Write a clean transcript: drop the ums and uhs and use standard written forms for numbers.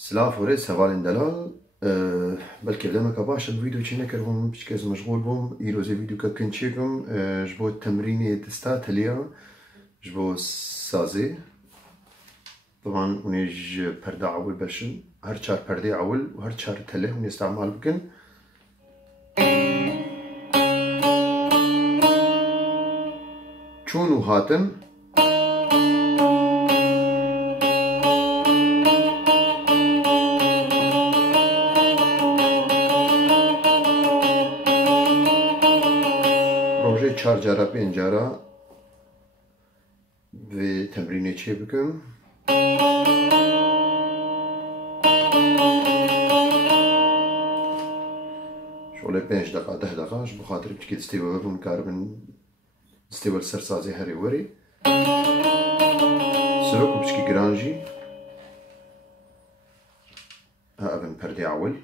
سلاف وريس هفالين دلال بلكي لما كباش الفيديو چي نكرهم بشكل مشغول بوم يروزي فيديو كن چيكم جبو التمرين تستا تليا جبو سازي طبعا ونيج بردا عول بشن هر چار پردي عول وهر چار تله ون استعمال بكن چونو هاتن روجه 4 جارا 5 جارا و تمرینه چی بکن شغله 5 دقیقه 10 دقیقه بخاطر بتكي تستوي بون كاربن تستوي السرسازي هري وري سوق بشكي جرانجي ها ابن بردي عول